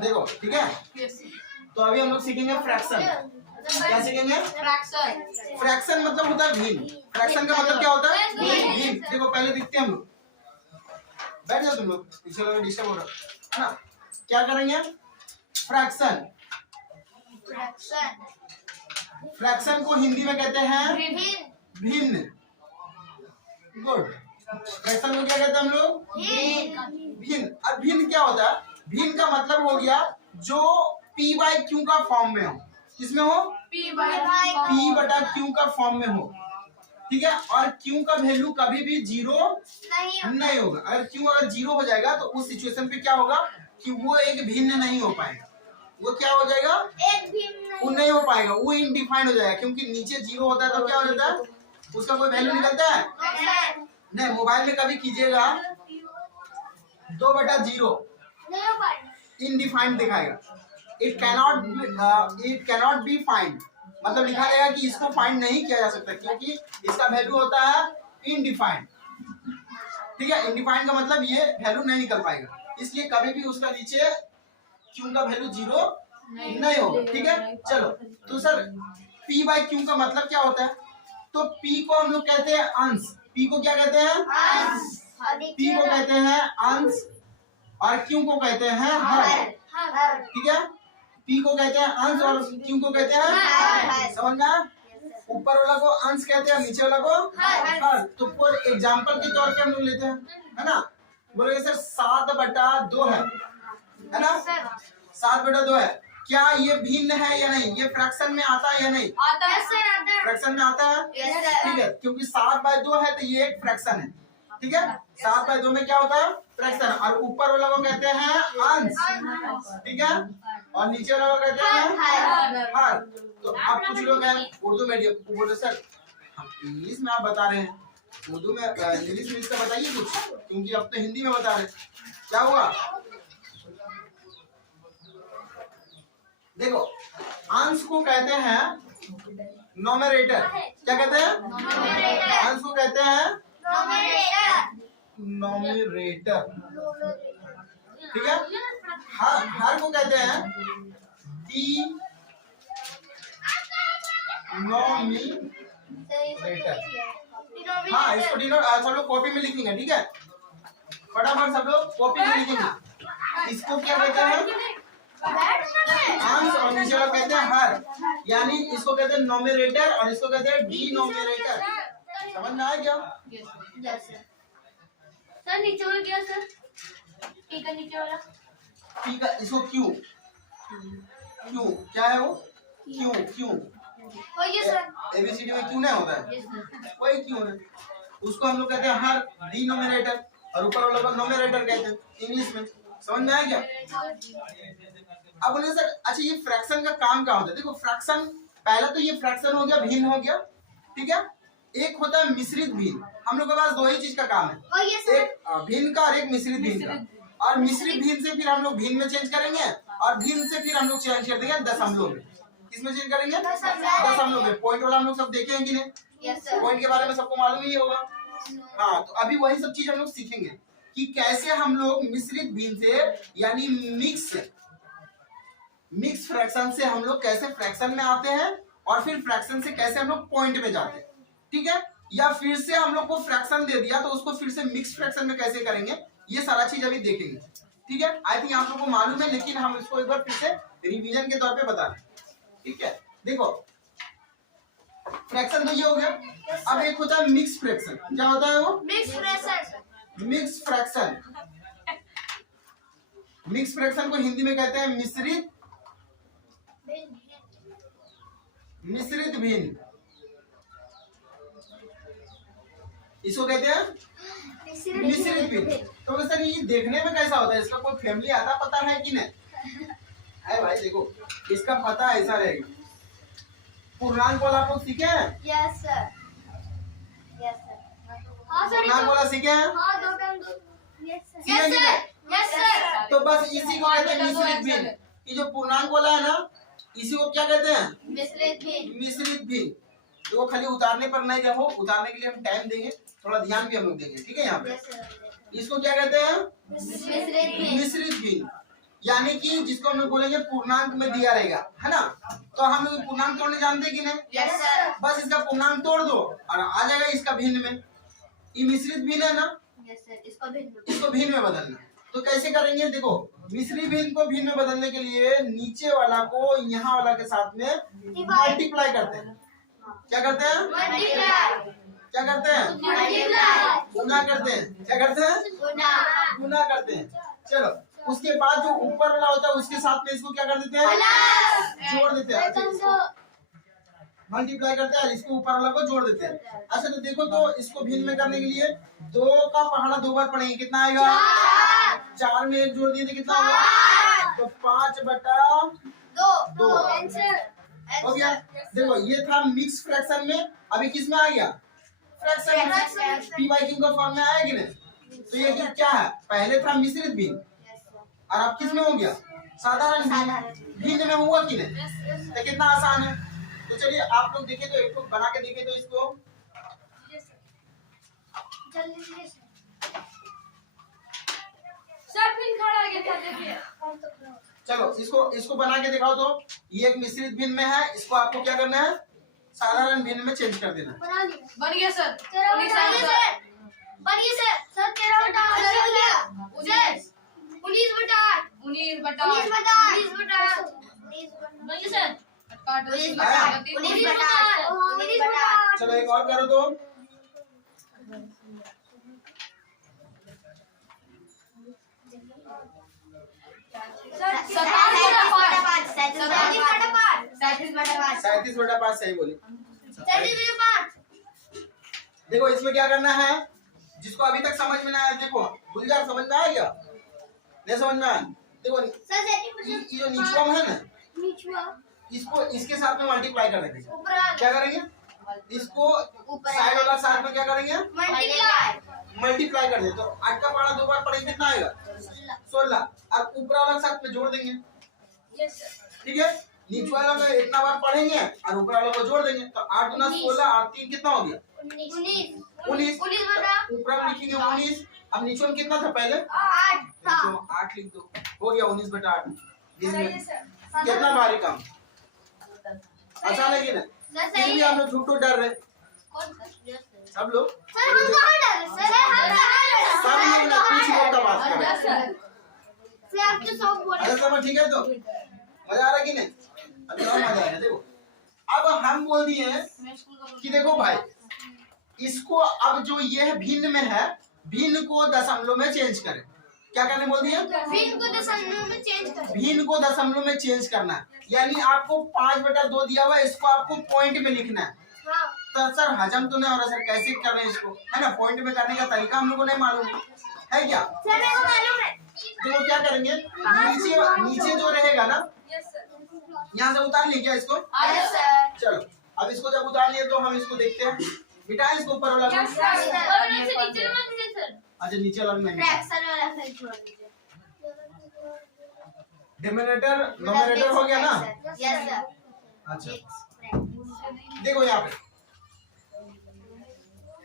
देखो ठीक है। तो अभी हम लोग सीखेंगे फ्रैक्शन। क्या सीखेंगे? फ्रैक्शन। फ्रैक्शन मतलब होता है भिन्न। फ्रैक्शन का मतलब क्या होता है? भिन्न। देखो पहले दिखते हैं हम लोग। बैठ जाओ तुम लोग, पीछे वाला डिस्टर्ब हो रहा है ना। क्या करेंगे? फ्रैक्शन। फ्रैक्शन को हिंदी में कहते हैं भिन्न। गुड। फ्रैक्शन को क्या कहते हैं हम लोग? भिन्न। अब भिन्न क्या होता है? भिन्न का मतलब हो गया जो P बाई क्यू का फॉर्म में हो। किसमें हो? P बटा क्यू का फॉर्म में हो। ठीक है। और क्यू का वैल्यू कभी भी जीरो नहीं होगा। अगर क्यू अगर जीरो हो जाएगा तो उस सिचुएशन पे क्या होगा कि वो एक भिन्न नहीं हो पाएगा। वो क्या हो जाएगा? वो नहीं हो पाएगा, वो इनडिफाइंड हो जाएगा। क्योंकि नीचे जीरो होता है तो क्या हो जाता है? उसका कोई वैल्यू निकलता है? नहीं। मोबाइल में कभी कीजिएगा 2/0 इनडिफाइंड दिखाएगा। इट कैनॉट बी फाइंड, मतलब लिखा रहेगा कि इसको फाइंड नहीं किया जा सकता क्योंकि इसका वैल्यू होता है इनडिफाइंड। ठीक है। इनडिफाइंड का मतलब ये वैल्यू नहीं निकल पाएगा, इसलिए कभी भी उसका नीचे क्यू का वैल्यू जीरो नहीं होगा। ठीक है। चलो तो सर P बाई क्यू का मतलब क्या होता है? तो P को हम लोग कहते हैं अंश। P को क्या कहते हैं? P को कहते हैं अंश और Q को कहते हैं हर। ठीक है। P को कहते हैं अंश और Q को कहते हैं समझ में? ऊपर वाला को अंश कहते हैं, नीचे वाला को हर। तो फॉर एग्जांपल के तौर पे हम लोग लेते हैं, है ना। बोलोगे सर 7/2 है ना। 7/2 है। क्या ये भिन्न है या नहीं? ये फ्रैक्शन में आता है या नहीं? आता है सर। फ्रैक्शन में आता है। ठीक है। क्योंकि 7/2 है तो ये एक फ्रैक्शन है। ठीक है। 7/2 में क्या होता है? फ्रैक्शन। और ऊपर वाला को कहते हैं अंश। ठीक है। और नीचे वाला को कहते हैं हर। तो आप कुछ लोग हैं उर्दू मीडियम बोले सर इंग्लिश में आप बता रहे हैं, उर्दू में इंग्लिश में इसका बताइए कुछ, क्योंकि अब तो हिंदी में बता रहे हैं। क्या हुआ? देखो अंश को कहते हैं नोमेरेटर। क्या कहते हैं? अंश को कहते हैं नोमेरेटर। ठीक है। हर को कहते हैं डिनोमिनेटर। हाँ इसको सब लोग कॉपी में लिखेंगे। ठीक है। फटाफट सब लोग कॉपी में लिखेंगे। इसको क्या कहते हैं? अंश और नीचे वाला कहते हैं हर, यानी इसको कहते हैं नोमेरेटर और इसको कहते हैं डिनोमिनेटर। समझ में आ गया? सर नीचे वाला क्या सर? P का नीचे वाला? P का इसको क्यू क्या है वो? क्यू वही सर। एबीसीडी में क्यू नहीं होता है, वही क्यू है। उसको हम लोग कहते हैं हर डिनोमिनेटर और ऊपर वाला को नोमेरेटर कहते हैं इंग्लिश में। समझ में आ गया? अब बोले सर अच्छा ये फ्रैक्शन का काम क्या होता है? देखो फ्रैक्शन पहला तो ये फ्रैक्शन हो गया, भिन्न हो गया। ठीक है। एक होता है मिश्रित भिन्न। हम लोग के पास दो ही चीज का काम है, एक भिन्न का और एक मिश्रित भिन्न का। और मिश्रित भिन्न से फिर हम लोग भिन्न में चेंज करेंगे और भिन्न से फिर हम लोग चेंज कर देंगे दशमलव में। किसमें चेंज करेंगे? दशमलव में। पॉइंट वाला हम लोग सब देखे हैं कि नहीं? पॉइंट के बारे में सबको मालूम ही होगा। हाँ तो अभी वही सब चीज हम लोग सीखेंगे कि कैसे हम लोग मिश्रित भिन्न से यानी मिक्स फ्रैक्शन से हम लोग कैसे फ्रैक्शन में आते हैं और फिर फ्रैक्शन से कैसे हम लोग पॉइंट में जाते हैं। ठीक है। या फिर से हम लोग को फ्रैक्शन दे दिया तो उसको फिर से मिक्स फ्रैक्शन में कैसे करेंगे, ये सारा चीज अभी देखेंगे। ठीक है। आई थिंक आप लोग को मालूम है, लेकिन हम इसको एक बार फिर से रिवीजन के तौर पे बता रहे हैं। ठीक है। देखो फ्रैक्शन तो ये हो गया। अब एक होता है मिक्स फ्रैक्शन। क्या होता है वो? Mix fraction. मिक्स फ्रैक्शन को हिंदी में कहते हैं मिश्रित भिन्न। इसको कहते हैं मिश्रित भिन्न। तो सर ये देखने में कैसा होता है? इसका कोई फैमिली आता पता है कि नहीं? है भाई देखो इसका पता ऐसा रहेगा। पूर्णांक वाला आप लोग सीखे हैं? Yes sir. हाँ सर। पूर्णांक वाला सीखे हैं? हाँ 2 टाइम 2। Yes sir. तो बस इसी को कहते हैं मिश्रित भिन्न। ये जो पूर्णांक वाला है ना इसी को क्या कहते हैं? मिश्रित भिन्न। तो वो खाली उतारने पर नहीं रहो, उतारने के लिए हम टाइम देंगे, थोड़ा ध्यान भी हम लोग देंगे। ठीक है। यहाँ पे इसको क्या कहते हैं? मिश्रित भिन्न। यानी कि जिसको हम लोग बोलेंगे पूर्णांक में दिया रहेगा, है ना। तो हम लोग पूर्णांक तोड़ने जानते कि नहीं? Yes sir. बस इसका पूर्णांक तोड़ दो और आ जाएगा इसका भिन्न में। ये मिश्रित भिन्न है ना, यस सर, इसको भिन्न में बदलना। तो कैसे करेंगे? देखो, मिश्रित भिन्न को भिन्न में बदलने के लिए नीचे वाला को यहाँ वाला के साथ में मल्टीप्लाई करते हैं। क्या करते हैं? क्या करते हैं? गुना करते हैं। क्या करते हैं? गुना करते हैं। चलो, उसके बाद जो ऊपर वाला होता है उसके साथ में इसको क्या कर देते हैं? जोड़ देते हैं। मल्टीप्लाई करते हैं, इसको ऊपर वाला को जोड़ देते हैं। अच्छा, तो देखो, तो इसको भिन्न में करने के लिए 2 का पहाड़ा 2 बार पढ़ेंगे, कितना आएगा? 4 में 1 जोड़ दिए तो कितना होगा? तो 5/2 हो गया। देखो, ये था मिक्स फ्रैक्शन में, अभी किस में आ गया? फ्रैक्शन में। पी बाई क्यू का फॉर्म में आया कि नहीं? तो ये क्या है? पहले था मिश्रित भिन्न और अब किस में हो गया? साधारण भिन्न में हुआ कि नहीं? तो कितना आसान है। तो चलिए आप लोग देखें, तो एक लोग बना के देखें तो इसको। चलो, इसको बना के दिखाओ। तो ये एक मिश्रित भिन्न में है, इसको आपको क्या करना है? साधारण भिन्न में चेंज कर देना। बन गया सर। चलो, एक और करो तो। सैंतीस बटा 5 सही बोली। देखो, इसमें क्या करना है? जिसको अभी तक समझ में ना आया, देखो गुलजार, समझ में आया क्या? नहीं समझ में आया? देखो, ये जो निचवा है ना, इसको इसके साथ में मल्टीप्लाई कर देंगे। क्या करेंगे? इसको साइड वाला साथ में क्या करेंगे? मल्टीप्लाई कर देंगे। तो 8 का पहाड़ा 2 बार पढ़ेंगे, कितना आएगा? 16। अब ऊपर वाला साथ में जोड़ देंगे। ठीक है, नीचे वाला को इतना बार पढ़ेंगे और ऊपर वाला को जोड़ देंगे। तो 8 गुना 16 और 3 कितना हो गया? 19। ऊपर में लिखेंगे 19। अब नीचे में कितना था पहले? 8 लिख दो, हो गया 19/8। कितना भारी काम, आसान है कि नहीं? फिर भी हम लोग झूठो डर रहे, सब लोग कुछ लोग का बात कर रहे हैं। अरे सब ठीक है, तो मजा आ रहा है कि नहीं? अभी और मजा आएगा। देखो, अब हम बोल दिए कि देखो भाई, इसको अब जो ये है भिन्न में है, भिन्न को दशमलव में चेंज करें। क्या करने बोल दिया? भिन्न को दशमलव में चेंज करना। भिन्न को दशमलव में चेंज करना है। यानी आपको 5/2 दिया हुआ है, इसको आपको पॉइंट में लिखना है। तो सर हजम तो नहीं हो रहा सर, कैसे कर रहे हैं इसको, है ना? पॉइंट में करने का तरीका हम लोग को नहीं मालूम है क्या? सर मेरे को मालूम है। तो क्या करेंगे? नीचे जो रहेगा ना, यहाँ से उतार लें क्या इसको? चलो, अब इसको जब उतार लिए तो हम इसको देखते हैं। मिटा इसको ऊपर वाला। अच्छा, नीचे वाला नहीं, डिनोमिनेटर नोमिनेटर हो गया ना? Yes sir. अच्छा, देखो यहाँ पे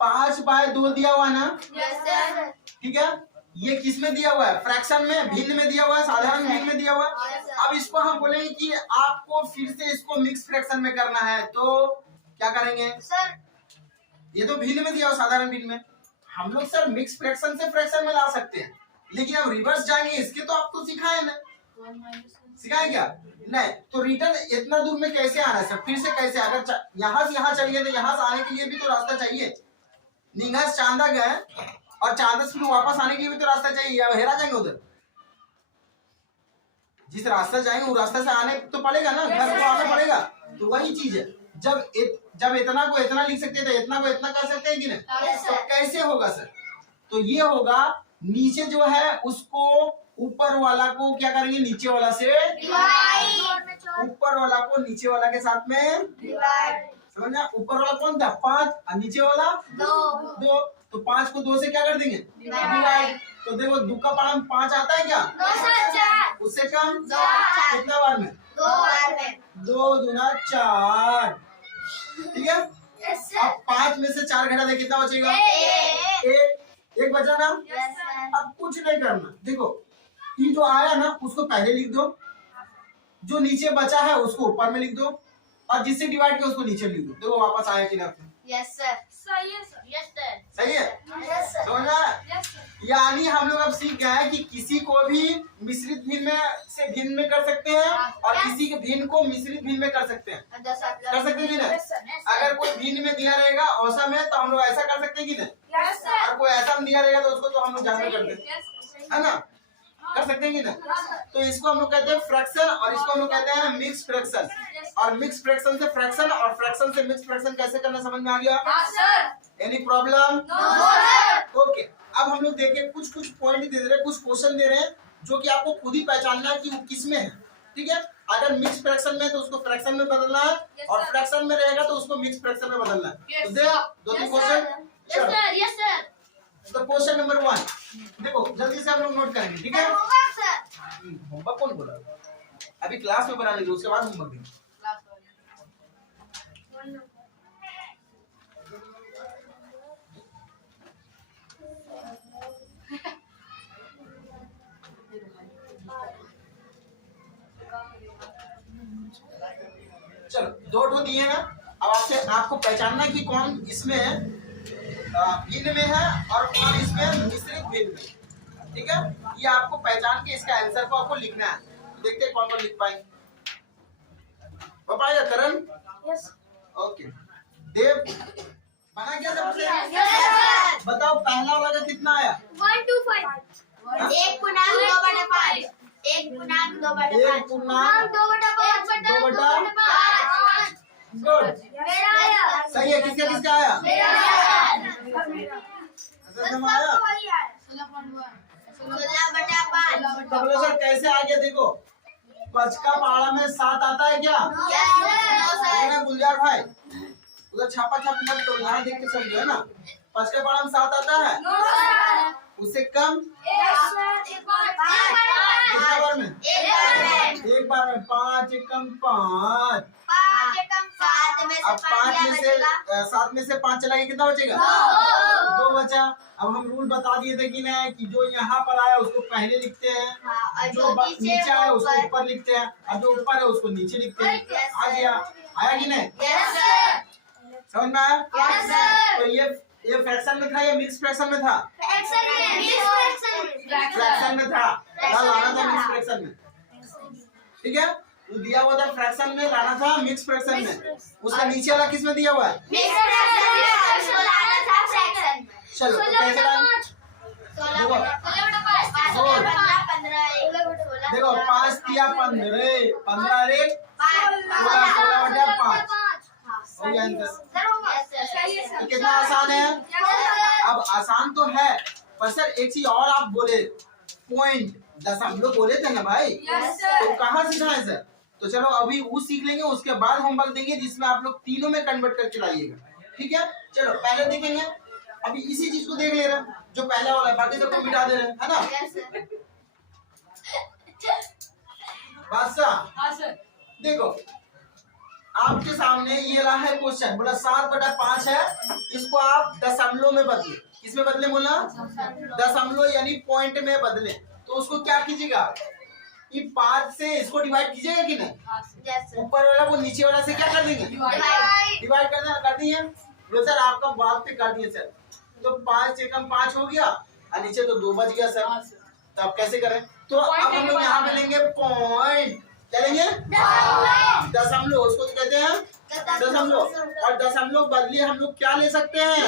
5/2 दिया हुआ है ना? Yes sir. ठीक है, ये किस में दिया हुआ है? फ्रैक्शन में, भिन्न में दिया हुआ है, साधारण भिन्न में दिया हुआ है। अब इसको हम बोलेंगे कि आपको फिर से इसको मिक्स फ्रैक्शन में करना है, तो क्या करेंगे सर? ये तो भिन्न में दिया हुआ, साधारण भिन्न में। हम लोग सर मिक्स फ्रैक्शन से फ्रैक्शन में ला सकते हैं, लेकिन अब रिवर्स जाएंगे इसके, तो आपको सिखाए ना? सिखाए क्या? नहीं। तो रिटर्न इतना दूर में कैसे आना है सर? फिर से कैसे? अगर यहाँ से यहाँ चलिए तो यहाँ से आने के लिए भी तो रास्ता चाहिए। निंगस चांदा गए और चांदा से वापस आने के लिए भी तो रास्ता चाहिए, या हेरा जाएंगे उधर? जिस रास्ता जाएंगे वो रास्ते से आने तो पड़ेगा ना, घर को आना पड़ेगा। तो वही चीज है, जब इतना को इतना लिख सकते हैं तो इतना को इतना कर सकते हैं कि नहीं? तो कैसे होगा सर? तो ये होगा, नीचे जो है उसको ऊपर वाला को क्या करेंगे? नीचे वाला से ऊपर वाला को नीचे वाला के साथ में समझना। ऊपर वाला कौन था? 5 और नीचे वाला 2। तो 5 को 2 से क्या कर देंगे? डिवाइड। तो देखो, 2 का पारा 5 आता है क्या? उससे कम कितना बार में? 2 दूना 4। ठीक है, अब 5 में से 4 घटा दे, कितना बचेगा? एक बचा ना? अब कुछ नहीं करना। देखो, ई जो आया ना उसको पहले लिख दो, जो नीचे बचा है उसको ऊपर में लिख दो, और जिससे डिवाइड किया उसको नीचे लिख दो। देखो वापस आया कि ना? Yes sir. सही है सर। Yes sir. सही है? Yes sir. समझ में? Yes sir. यानी हम लोग अब सीख गए हैं कि किसी को भी मिश्रित भिन्न में से भिन्न में कर सकते हैं, और किसी के भिन्न को मिश्रित भिन्न में कर सकते हैं। कर सकते हैं कि नहीं? अगर कोई भिन्न में दिया रहेगा औसम में तो हम लोग ऐसा कर सकते हैं कि नहीं? Yes sir. और कोई ऐसा में दिया रहेगा तो उसको तो हम लोग जानते करते हैं, है ना? कर सकते हैं कि नहीं? तो इसको हम लोग कहते हैं फ्रैक्शन, और इसको हम लोग कहते हैं मिक्स फ्रैक्शन। और मिक्स फ्रैक्शन से फ्रैक्शन, और फ्रैक्शन से मिक्स फ्रैक्शन कैसे करना समझ में आ गया? Any problem? ओके, अब हम लोग देखिए कुछ कुछ पॉइंट दे रहे हैं, कुछ क्वेश्चन दे रहे हैं जो कि आपको खुद ही पहचानना है कि वो किस में है। ठीक है, अगर मिक्स फ्रैक्शन में तो उसको फ्रैक्शन में बदलना है, और फ्रैक्शन में रहेगा तो उसको मिक्स फ्रैक्शन में बदलना है। तो दे दो तीन क्वेश्चन। Yes sir. तो क्वेश्चन नंबर 1 देखो, जल्दी से हम लोग नोट करेंगे। ठीक है, होमवर्क कौन बोला? अभी क्लास में बना लीजिए, उसके बाद होमवर्क देंगे। चलो, दो ठो दिए ना, अब आपसे आपको पहचानना है कि कौन इसमें भिन्न में है और कौन इसमें मिश्रित भिन्न में। ठीक है, ये आपको पहचान के इसका आंसर को आपको लिखना है। तो देखते हैं कौन कौन लिख पाएंगे। हो पाएगा करण? यस। ओके, देव बना क्या सबसे? यस। बताओ पहला वाला का कितना आया? 1 2 5। 1 पूर्णांक 2 बटा 5। 1 पूर्णांक 2 बटा 5। 1 पूर्णांक 2 बटा 5। 2 बटा 5। गुड, मेरा आया। सही है। किसका किसका आया? मेरा आया। सबका आया। 16 बटा 5। तो बोलो सर कैसे आ गया? देखो 5 का पहाड़ा में 7 आता है क्या? यस गुलजार भाई उधर छापा छापी मत करो, यहाँ देख के समझो, है ना? 5 का पहाड़ा में 7 आता है, सर। उससे कम एक बार कितना बार में? एक बार में। 5 एकम 5। 5 एकम 7 में से अब 5 में से 7 में से 5 चला गया, कितना बचेगा? 2 बचा। अब हम रूल बता दिए थे कि नहीं कि जो यहाँ पर आया उसको पहले लिखते हैं, जो नीचे आया उसको ऊपर लिखते हैं, और जो ऊपर है उसको नीचे लिखते हैं। आ गया? आया कि नहीं? समझ में आया? तो ये फ्रैक्शन में था या मिक्स फ्रैक्शन में था? फ्रैक्शन में था, लाना था मिक्स फ्रैक्शन में। ठीक है, वो दिया हुआ था फ्रैक्शन में, लाना था मिक्स फ्रैक्शन में। उसका नीचे वाला किस में दिया हुआ है? चलो तो कैसे लाएं? देखो 5 दिया 15, 15 रे 16, 16 बटा 5 हो गया आंसर। तो कितना आसान है? अब आसान तो है, पर सर एक चीज और आप बोले, पॉइंट दशमलव बोले थे ना भाई, तो कहाँ सीखा है सर? तो चलो अभी वो सीख लेंगे, उसके बाद होमवर्क देंगे जिसमें आप लोग तीनों में कन्वर्ट करके लाइएगा। ठीक है, चलो पहले देखेंगे, अभी इसी चीज को देख ले रहे हैं जो पहला वाला है, बाकी सबको मिटा दे रहे हैं, है ना? बादशाह देखो आपके सामने ये रहा है क्वेश्चन, बोला 7 बटा 5 है, इसको आप दशमलव में बदले। किसमें बदले बोला? दशमलव यानी पॉइंट में बदले। तो उसको क्या कीजिएगा कि 5 से इसको डिवाइड कीजिएगा कि नहीं? ऊपर वाला वो नीचे वाला से क्या कर देंगे? डिवाइड कर दिए। बोलो सर आपका बात पे कर दिए सर। तो 5 एकम 5 हो गया, और नीचे तो 2 बच गया सर। तो अब कैसे करें? तो अब हम लोग यहाँ पे लेंगे पॉइंट, क्या लेंगे? दशमलव, उसको कहते हैं दशमलव। और दशमलव बदले हम लोग क्या ले सकते हैं?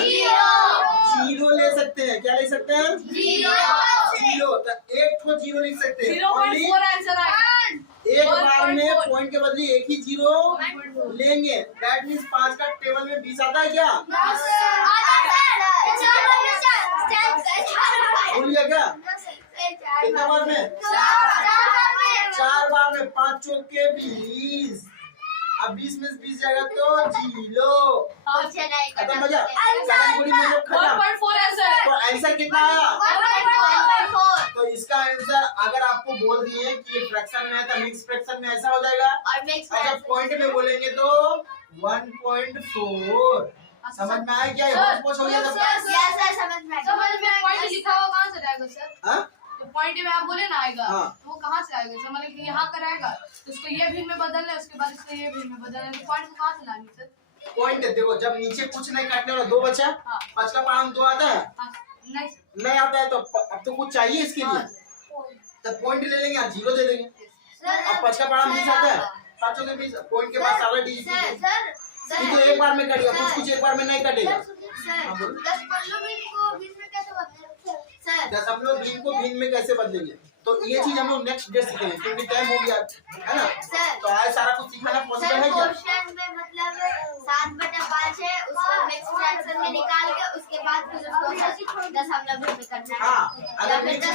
जीरो ले सकते हैं। क्या ले सकते हैं? जीरो। तो एक को जीरो लिख सकते हैं। एक बार में पॉइंट के बदले एक ही जीरो लेंगे। दैट मीन्स 5 का टेबल में 20 आता है क्या? भूल गया क्या? कितना बार में? 4 बार में। 5 चौके 20। अब 20 में 20 जाएगा तो जीरो। खत्म हो जाए, तो आंसर कितना आया? तो इसका आंसर अगर आपको बोल दिए कि ये फ्रैक्शन में है तो मिक्स फ्रैक्शन में ऐसा हो जाएगा, और जब पॉइंट में बोलेंगे तो 1.4। समझ में आया क्या? हो गया समझ में लिखा हुआ कहाँ से रहेगा सर? तो पॉइंट में आप बोले ना आएगा, हाँ। तो वो कहाँ से आएगा? जैसे मतलब कि यहाँ कर आएगा तो इसको ये भिन्न में बदलना है, उसके बाद इसको ये भिन्न में बदलना है, तो पॉइंट को कहाँ से लाएंगे सर? पॉइंट देखो, जब नीचे कुछ नहीं काटने वाला, 2 बचा, हाँ। 5 का पाँच 2 आता है, हाँ, नहीं सर। नहीं आता है तो अब तो कुछ चाहिए इसके लिए, तब पॉइंट ले लेंगे, 0 दे देंगे। अब 5 का पाँच 20 आता है, 5 के 20, पॉइंट के बाद सारा डिजिट ये तो एक बार में कटेगा, कुछ एक बार में नहीं कटेगा। दशमलव भिन्न को भिन्न में कैसे बदलेंगे, तो ये चीज हम लोग नेक्स्ट डे सीखेंगे, क्योंकि टाइम हो गया है ना। तो आज सारा कुछ सीखाना पॉसिबल है क्या? क्वेश्चन में मतलब 7/5 है, उसको मिक्स फ्रैक्शन में निकाल के उसके बाद फिर उसको दशमलव में करना है। हाँ, अगर मिक्स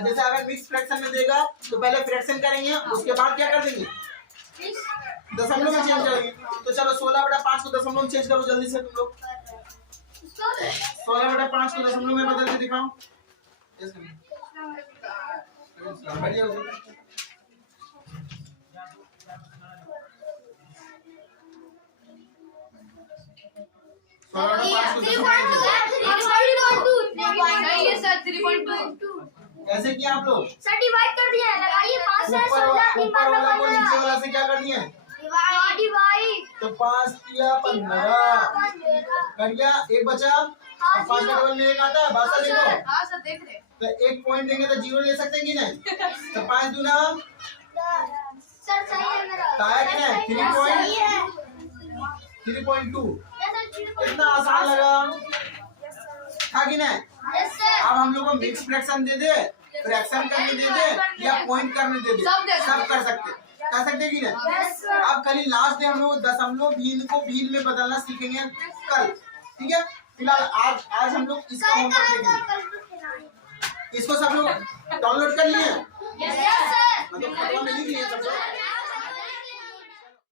जैसे अगर मिक्स फ्रैक्शन में देगा तो पहले फ्रैक्शन करेंगे, उसके बाद क्या कर देंगे, दशमलव में चेंज करेंगे। तो चलो 16/5 को दशमलव में चेंज करो जल्दी से तुम लोग। 16/5 को दशमलव में बदल के दिखाओ। बढ़िया हो गया। नहीं है सर, 3.2। कैसे किया आप लोग? सर डिवाइड कर दिया है, लगाइए 5 से ऊपर वाला को नीचे वाला से क्या करनी है? डिवाइड तो 5 किया 15 कर गया, एक बचा, 5 का डबल में 1 आता है, बासा देखो। हाँ सर, देख रहे हैं। तो 1 पॉइंट देंगे तो 0 ले सकते हैं कि नहीं? तो 5 दूना सर सही है मेरा, तो आया कि नहीं? 3.2 कितना आसान लगा, था कि नहीं? Yes sir. अब हम लोग को मिक्स फ्रैक्शन दे दे, फ्रैक्शन करने दे दे या पॉइंट करने दे दे, सब कर सकते कि नहीं? अब खाली लास्ट डे हम लोग दशमलव भिन्न को भिन्न में बदलना सीखेंगे कल, ठीक है? फिलहाल आज हम लोग इसका होमवर्क देखेंगे। इसको सब लोग डाउनलोड कर लिए? Yes sir.